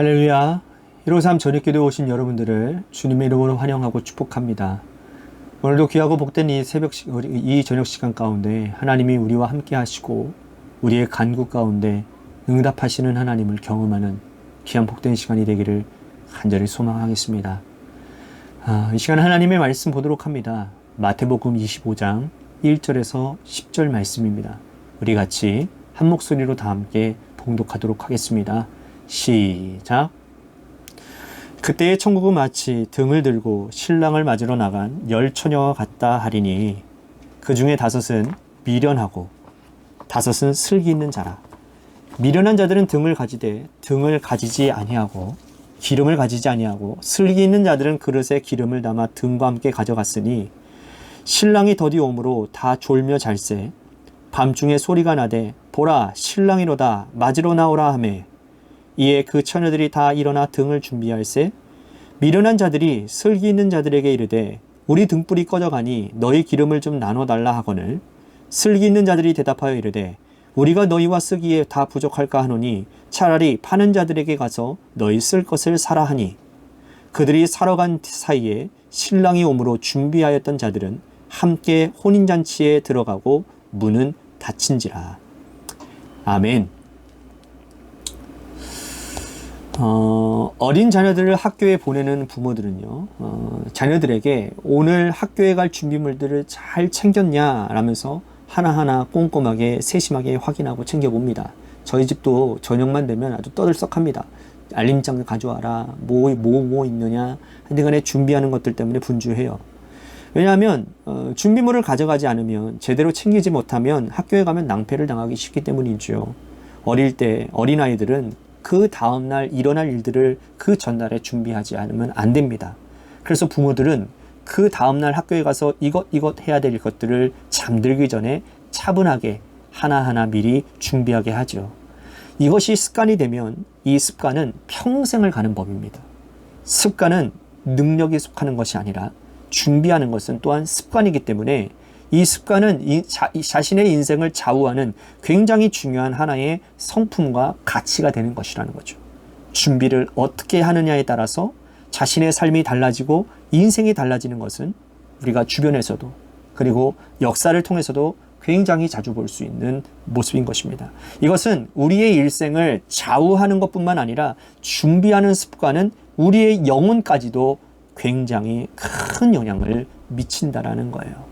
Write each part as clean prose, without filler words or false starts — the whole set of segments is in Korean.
할렐루야. 153 저녁기도에 오신 여러분들을 주님의 이름으로 환영하고 축복합니다. 오늘도 귀하고 복된 이 저녁 시간 가운데 하나님이 우리와 함께 하시고 우리의 간구 가운데 응답하시는 하나님을 경험하는 귀한 복된 시간이 되기를 간절히 소망하겠습니다. 이 시간 하나님의 말씀 보도록 합니다. 마태복음 25장 1절에서 10절 말씀입니다. 우리 같이 한 목소리로 다 함께 봉독하도록 하겠습니다. 시작. 그때의 천국은 마치 등을 들고 신랑을 맞으러 나간 10처녀와 같다 하리니 그 중에 5은 미련하고 5은 슬기 있는 자라. 미련한 자들은 등을 가지되 등을 가지지 아니하고 기름을 가지지 아니하고 슬기 있는 자들은 그릇에 기름을 담아 등과 함께 가져갔으니 신랑이 더디 오므로 다 졸며 잘세. 밤중에 소리가 나되 보라 신랑이로다 맞으러 나오라 하매 이에 그 처녀들이 다 일어나 등을 준비할세. 미련한 자들이 슬기 있는 자들에게 이르되 우리 등불이 꺼져가니 너희 기름을 좀 나눠달라 하거늘 슬기 있는 자들이 대답하여 이르되 우리가 너희와 쓰기에 다 부족할까 하노니 차라리 파는 자들에게 가서 너희 쓸 것을 사라 하니 그들이 사러 간 사이에 신랑이 오므로 준비하였던 자들은 함께 혼인잔치에 들어가고 문은 닫힌지라. 아멘. 어린 자녀들을 학교에 보내는 부모들은요, 자녀들에게 오늘 학교에 갈 준비물들을 잘 챙겼냐 라면서 하나하나 꼼꼼하게 세심하게 확인하고 챙겨봅니다. 저희 집도 저녁만 되면 아주 떠들썩합니다. 알림장을 가져와라, 뭐 있느냐, 하여튼간에 준비하는 것들 때문에 분주해요. 왜냐하면 준비물을 가져가지 않으면 제대로 챙기지 못하면 학교에 가면 낭패를 당하기 쉽기 때문이죠. 어릴 때 어린아이들은 그 다음날 일어날 일들을 그 전날에 준비하지 않으면 안 됩니다. 그래서 부모들은 그 다음날 학교에 가서 이것 해야 될 것들을 잠들기 전에 차분하게 하나하나 미리 준비하게 하죠. 이것이 습관이 되면 이 습관은 평생을 가는 법입니다. 습관은 능력에 속하는 것이 아니라 준비하는 것은 또한 습관이기 때문에 이 습관은 자신의 인생을 좌우하는 굉장히 중요한 하나의 성품과 가치가 되는 것이라는 거죠. 준비를 어떻게 하느냐에 따라서 자신의 삶이 달라지고 인생이 달라지는 것은 우리가 주변에서도 그리고 역사를 통해서도 굉장히 자주 볼 수 있는 모습인 것입니다. 이것은 우리의 일생을 좌우하는 것뿐만 아니라 준비하는 습관은 우리의 영혼까지도 굉장히 큰 영향을 미친다라는 거예요.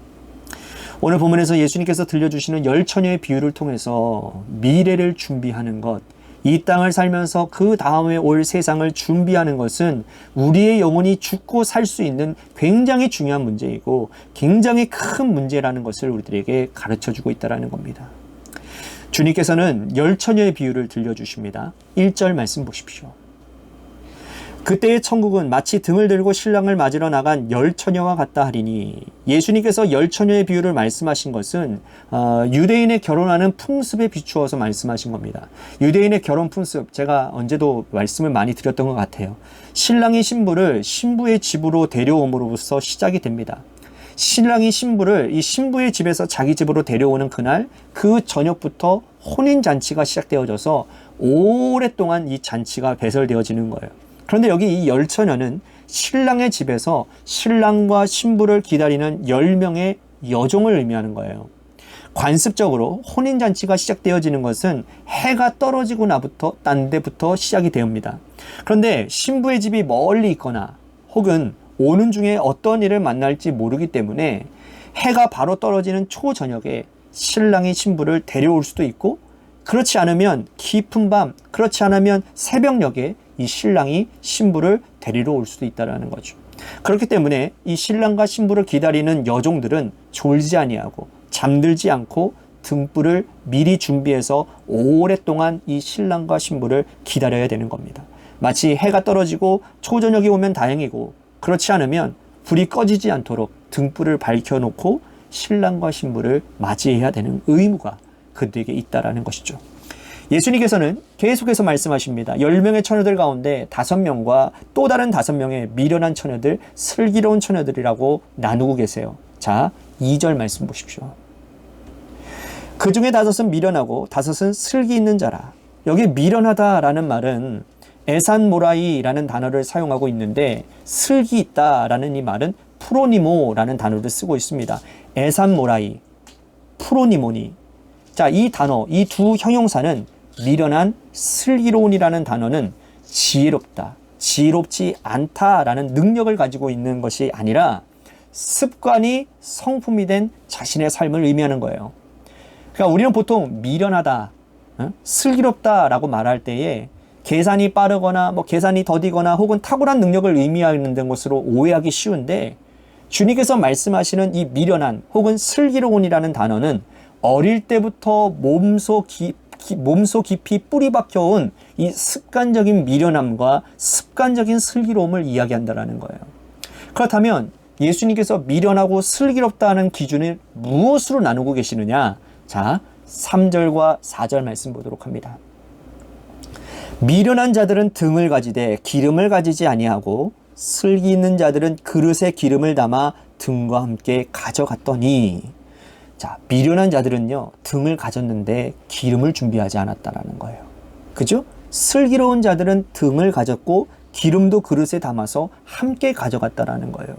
오늘 본문에서 예수님께서 들려주시는 10처녀의 비유를 통해서 미래를 준비하는 것, 이 땅을 살면서 그 다음에 올 세상을 준비하는 것은 우리의 영혼이 죽고 살 수 있는 굉장히 중요한 문제이고 굉장히 큰 문제라는 것을 우리들에게 가르쳐주고 있다는 겁니다. 주님께서는 10처녀의 비유를 들려주십니다. 1절 말씀 보십시오. 그때의 천국은 마치 등을 들고 신랑을 맞으러 나간 10처녀와 같다 하리니 예수님께서 10처녀의 비유를 말씀하신 것은 유대인의 결혼하는 풍습에 비추어서 말씀하신 겁니다. 유대인의 결혼 풍습, 제가 언제도 말씀을 많이 드렸던 것 같아요. 신랑이 신부를 신부의 집으로 데려옴으로써 시작이 됩니다. 신랑이 신부를 이 신부의 집에서 자기 집으로 데려오는 그날 그 저녁부터 혼인잔치가 시작되어져서 오랫동안 이 잔치가 배설되어지는 거예요. 그런데 여기 이 10처녀는 신랑의 집에서 신랑과 신부를 기다리는 10명의 여종을 의미하는 거예요. 관습적으로 혼인잔치가 시작되어지는 것은 해가 떨어지고 나부터 딴 데부터 시작이 됩니다. 그런데 신부의 집이 멀리 있거나 혹은 오는 중에 어떤 일을 만날지 모르기 때문에 해가 바로 떨어지는 초저녁에 신랑이 신부를 데려올 수도 있고 그렇지 않으면 깊은 밤, 그렇지 않으면 새벽녘에 이 신랑이 신부를 데리러 올 수도 있다는 거죠. 그렇기 때문에 이 신랑과 신부를 기다리는 여종들은 졸지 아니하고 잠들지 않고 등불을 미리 준비해서 오랫동안 이 신랑과 신부를 기다려야 되는 겁니다. 마치 해가 떨어지고 초저녁이 오면 다행이고 그렇지 않으면 불이 꺼지지 않도록 등불을 밝혀놓고 신랑과 신부를 맞이해야 되는 의무가 그들에게 있다는 것이죠. 예수님께서는 계속해서 말씀하십니다. 10명의 처녀들 가운데 5명과 또 다른 5명의 미련한 처녀들, 슬기로운 처녀들이라고 나누고 계세요. 자, 2절 말씀 보십시오. 그 중에 5은 미련하고 5은 슬기 있는 자라. 여기 미련하다라는 말은 에산모라이라는 단어를 사용하고 있는데 슬기 있다라는 이 말은 프로니모라는 단어를 쓰고 있습니다. 에산모라이, 프로니모니. 자, 이 단어, 이 두 형용사는 미련한, 슬기로운이라는 단어는 지혜롭다, 지혜롭지 않다라는 능력을 가지고 있는 것이 아니라 습관이 성품이 된 자신의 삶을 의미하는 거예요. 그러니까 우리는 보통 미련하다, 슬기롭다라고 말할 때에 계산이 빠르거나 계산이 더디거나 혹은 탁월한 능력을 의미하는 것으로 오해하기 쉬운데, 주님께서 말씀하시는 이 미련한 혹은 슬기로운이라는 단어는 어릴 때부터 몸소 깊이 뿌리 박혀온 이 습관적인 미련함과 습관적인 슬기로움을 이야기한다는 거예요. 그렇다면 예수님께서 미련하고 슬기롭다는 기준을 무엇으로 나누고 계시느냐? 자, 3절과 4절 말씀 보도록 합니다. 미련한 자들은 등을 가지되 기름을 가지지 아니하고 슬기 있는 자들은 그릇에 기름을 담아 등과 함께 가져갔더니, 자, 미련한 자들은요, 등을 가졌는데 기름을 준비하지 않았다라는 거예요. 그죠? 슬기로운 자들은 등을 가졌고 기름도 그릇에 담아서 함께 가져갔다라는 거예요.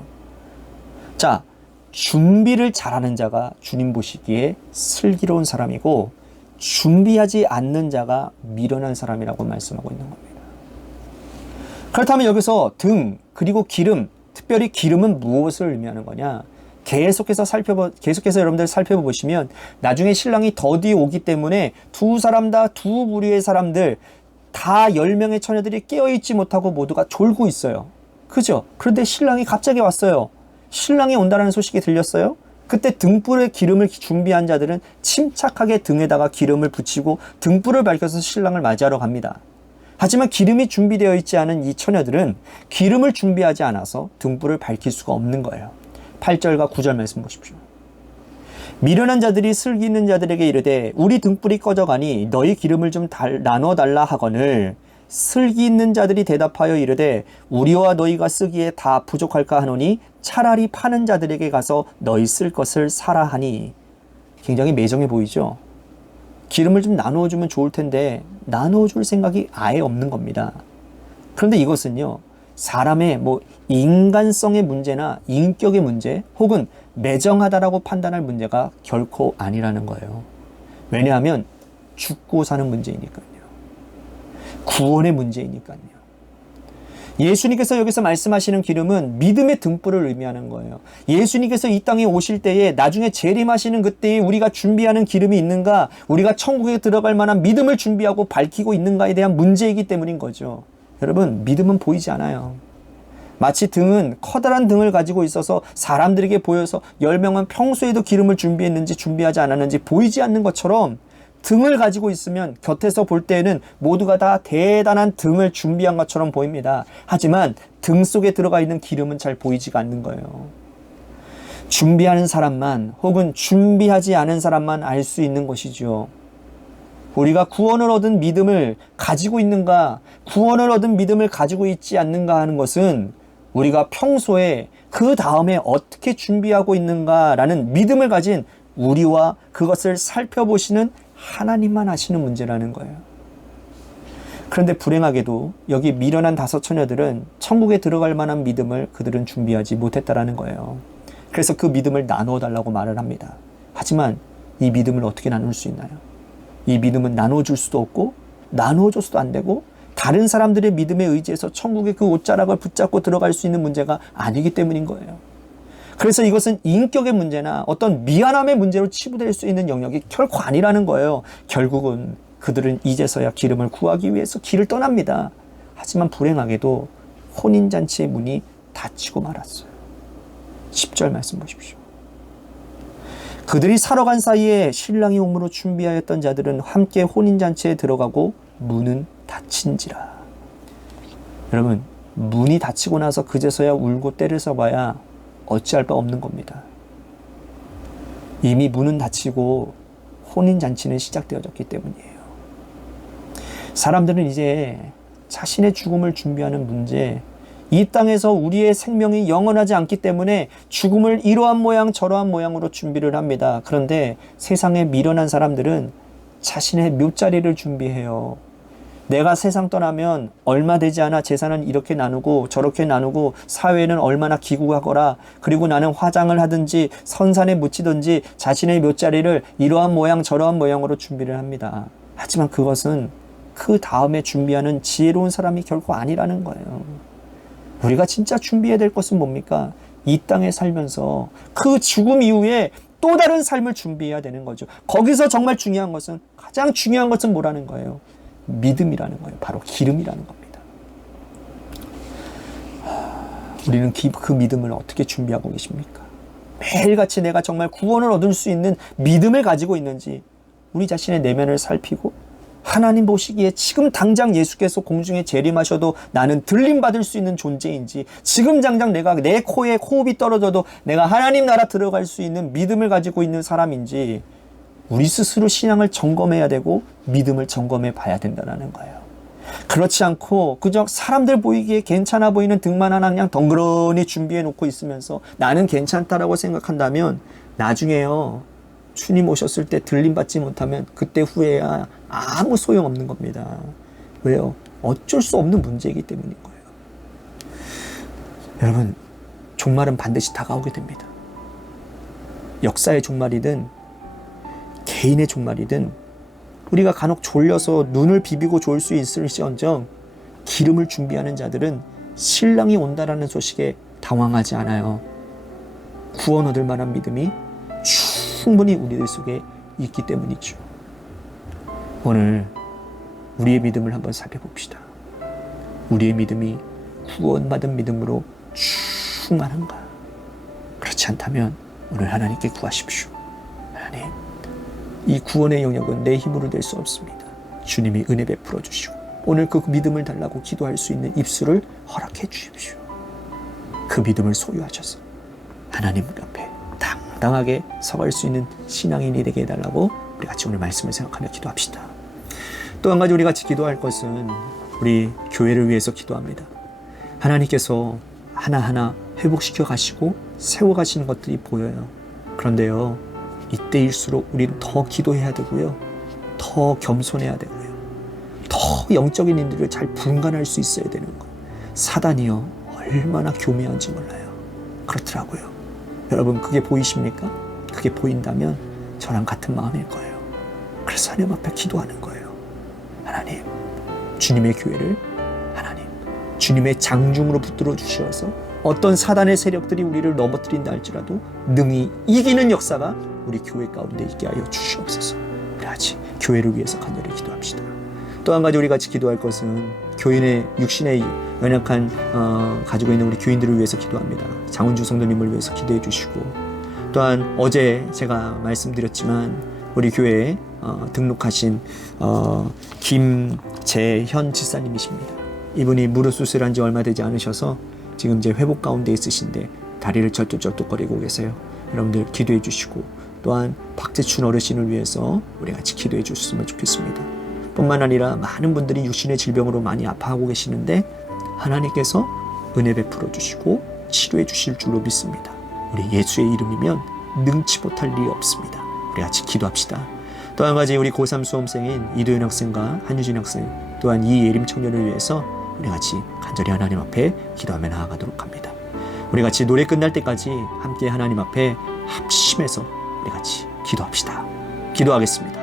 자, 준비를 잘하는 자가 주님 보시기에 슬기로운 사람이고, 준비하지 않는 자가 미련한 사람이라고 말씀하고 있는 겁니다. 그렇다면 여기서 등 그리고 기름, 특별히 기름은 무엇을 의미하는 거냐? 계속해서 여러분들 살펴보시면 나중에 신랑이 더디 오기 때문에 두 사람 다, 두 부류의 사람들 다 10명의 처녀들이 깨어있지 못하고 모두가 졸고 있어요. 그죠? 그런데 신랑이 갑자기 왔어요. 신랑이 온다는 소식이 들렸어요. 그때 등불에 기름을 준비한 자들은 침착하게 등에다가 기름을 붙이고 등불을 밝혀서 신랑을 맞이하러 갑니다. 하지만 기름이 준비되어 있지 않은 이 처녀들은 기름을 준비하지 않아서 등불을 밝힐 수가 없는 거예요. 8절과 9절 말씀 보십시오. 미련한 자들이 슬기 있는 자들에게 이르되 우리 등불이 꺼져가니 너희 기름을 좀 나눠달라 하거늘, 슬기 있는 자들이 대답하여 이르되 우리와 너희가 쓰기에 다 부족할까 하노니 차라리 파는 자들에게 가서 너희 쓸 것을 사라 하니. 굉장히 매정해 보이죠? 기름을 좀 나누어주면 좋을 텐데 나누어줄 생각이 아예 없는 겁니다. 그런데 이것은요, 사람의 인간성의 문제나 인격의 문제 혹은 매정하다라고 판단할 문제가 결코 아니라는 거예요. 왜냐하면 죽고 사는 문제이니까요. 구원의 문제이니까요. 예수님께서 여기서 말씀하시는 기름은 믿음의 등불을 의미하는 거예요. 예수님께서 이 땅에 오실 때에 나중에 재림하시는 그때에 우리가 준비하는 기름이 있는가, 우리가 천국에 들어갈 만한 믿음을 준비하고 밝히고 있는가에 대한 문제이기 때문인 거죠. 여러분, 믿음은 보이지 않아요. 마치 등은 커다란 등을 가지고 있어서 사람들에게 보여서 10명은 평소에도 기름을 준비했는지 준비하지 않았는지 보이지 않는 것처럼, 등을 가지고 있으면 곁에서 볼 때에는 모두가 다 대단한 등을 준비한 것처럼 보입니다. 하지만 등 속에 들어가 있는 기름은 잘 보이지가 않는 거예요. 준비하는 사람만 혹은 준비하지 않은 사람만 알 수 있는 것이죠. 우리가 구원을 얻은 믿음을 가지고 있는가, 구원을 얻은 믿음을 가지고 있지 않는가 하는 것은 우리가 평소에 그 다음에 어떻게 준비하고 있는가라는 믿음을 가진 우리와 그것을 살펴보시는 하나님만 아시는 문제라는 거예요. 그런데 불행하게도 여기 미련한 5 처녀들은 천국에 들어갈 만한 믿음을 그들은 준비하지 못했다라는 거예요. 그래서 그 믿음을 나누어 달라고 말을 합니다. 하지만 이 믿음을 어떻게 나눌 수 있나요? 이 믿음은 나눠줄 수도 없고 나누어줘서도 안 되고 다른 사람들의 믿음에 의지해서 천국의 그 옷자락을 붙잡고 들어갈 수 있는 문제가 아니기 때문인 거예요. 그래서 이것은 인격의 문제나 어떤 미안함의 문제로 치부될 수 있는 영역이 결코 아니라는 거예요. 결국은 그들은 이제서야 기름을 구하기 위해서 길을 떠납니다. 하지만 불행하게도 혼인잔치의 문이 닫히고 말았어요. 10절 말씀 보십시오. 그들이 사러 간 사이에 신랑이 오므로 준비하였던 자들은 함께 혼인잔치에 들어가고 문은 닫힌지라. 여러분, 문이 닫히고 나서 그제서야 울고 때를 써봐야 어찌할 바 없는 겁니다. 이미 문은 닫히고 혼인잔치는 시작되어졌기 때문이에요. 사람들은 이제 자신의 죽음을 준비하는 문제, 이 땅에서 우리의 생명이 영원하지 않기 때문에 죽음을 이러한 모양 저러한 모양으로 준비를 합니다. 그런데 세상에 미련한 사람들은 자신의 묘자리를 준비해요. 내가 세상 떠나면 얼마 되지 않아 재산은 이렇게 나누고 저렇게 나누고 사회는 얼마나 기구하거라. 그리고 나는 화장을 하든지 선산에 묻히든지 자신의 묫자리를 이러한 모양 저러한 모양으로 준비를 합니다. 하지만 그것은 그 다음에 준비하는 지혜로운 사람이 결코 아니라는 거예요. 우리가 진짜 준비해야 될 것은 뭡니까? 이 땅에 살면서 그 죽음 이후에 또 다른 삶을 준비해야 되는 거죠. 거기서 정말 중요한 것은, 가장 중요한 것은 뭐라는 거예요? 믿음이라는 거예요. 바로 기름이라는 겁니다. 우리는 그 믿음을 어떻게 준비하고 계십니까? 매일같이 내가 정말 구원을 얻을 수 있는 믿음을 가지고 있는지 우리 자신의 내면을 살피고, 하나님 보시기에 지금 당장 예수께서 공중에 재림하셔도 나는 들림받을 수 있는 존재인지, 지금 당장 내가 내 코에 호흡이 떨어져도 내가 하나님 나라 들어갈 수 있는 믿음을 가지고 있는 사람인지, 우리 스스로 신앙을 점검해야 되고 믿음을 점검해 봐야 된다는 거예요. 그렇지 않고 그저 사람들 보이기에 괜찮아 보이는 등만 하나 그냥 덩그러니 준비해 놓고 있으면서 나는 괜찮다라고 생각한다면 나중에요, 주님 오셨을 때 들림받지 못하면 그때 후에야 아무 소용없는 겁니다. 왜요? 어쩔 수 없는 문제이기 때문인 거예요. 여러분, 종말은 반드시 다가오게 됩니다. 역사의 종말이든 개인의 종말이든 우리가 간혹 졸려서 눈을 비비고 졸 수 있을지언정 기름을 준비하는 자들은 신랑이 온다라는 소식에 당황하지 않아요. 구원 얻을 만한 믿음이 충분히 우리들 속에 있기 때문이죠. 오늘 우리의 믿음을 한번 살펴봅시다. 우리의 믿음이 구원받은 믿음으로 충만한가? 그렇지 않다면 오늘 하나님께 구하십시오. 하나님, 이 구원의 영역은 내 힘으로 될 수 없습니다. 주님이 은혜 베풀어 주시고 오늘 그 믿음을 달라고 기도할 수 있는 입술을 허락해 주십시오. 그 믿음을 소유하셔서 하나님 앞에 당당하게 서갈 수 있는 신앙인이 되게 해달라고 우리 같이 오늘 말씀을 생각하며 기도합시다. 또 한 가지 우리 같이 기도할 것은 우리 교회를 위해서 기도합니다. 하나님께서 하나하나 회복시켜 가시고 세워 가시는 것들이 보여요. 그런데요, 이때일수록 우리는 더 기도해야 되고요, 더 겸손해야 되고요, 더 영적인 인들을 잘 분간할 수 있어야 되는 것. 사단이요, 얼마나 교묘한지 몰라요. 그렇더라고요. 여러분, 그게 보이십니까? 그게 보인다면 저랑 같은 마음일 거예요. 그래서 하나님 앞에 기도하는 거예요. 하나님, 주님의 교회를 하나님, 주님의 장중으로 붙들어 주시어서 어떤 사단의 세력들이 우리를 넘어뜨린다 할지라도 능히 이기는 역사가 우리 교회 가운데 있게 하여 주시옵소서. 우리 같이 교회를 위해서 간절히 기도합시다. 또 한 가지 우리 같이 기도할 것은 교인의 육신의 연약한 가지고 있는 우리 교인들을 위해서 기도합니다. 장은주 성도님을 위해서 기도해 주시고, 또한 어제 제가 말씀드렸지만 우리 교회에 등록하신 김재현 지사님이십니다. 이분이 무릎 수술한 지 얼마 되지 않으셔서 지금 이제 회복 가운데 있으신데 다리를 절뚝절뚝거리고 계세요. 여러분들 기도해 주시고, 또한 박재춘 어르신을 위해서 우리 같이 기도해 주셨으면 좋겠습니다. 뿐만 아니라 많은 분들이 육신의 질병으로 많이 아파하고 계시는데 하나님께서 은혜 베풀어 주시고 치료해 주실 줄로 믿습니다. 우리 예수의 이름이면 능치 못할 일이 없습니다. 우리 같이 기도합시다. 또 한 가지 우리 고3 수험생인 이도현 학생과 한유진 학생, 또한 이예림 청년을 위해서 우리 같이 간절히 하나님 앞에 기도하며 나아가도록 합니다. 우리 같이 노래 끝날 때까지 함께 하나님 앞에 합심해서 우리 같이 기도합시다. 기도하겠습니다.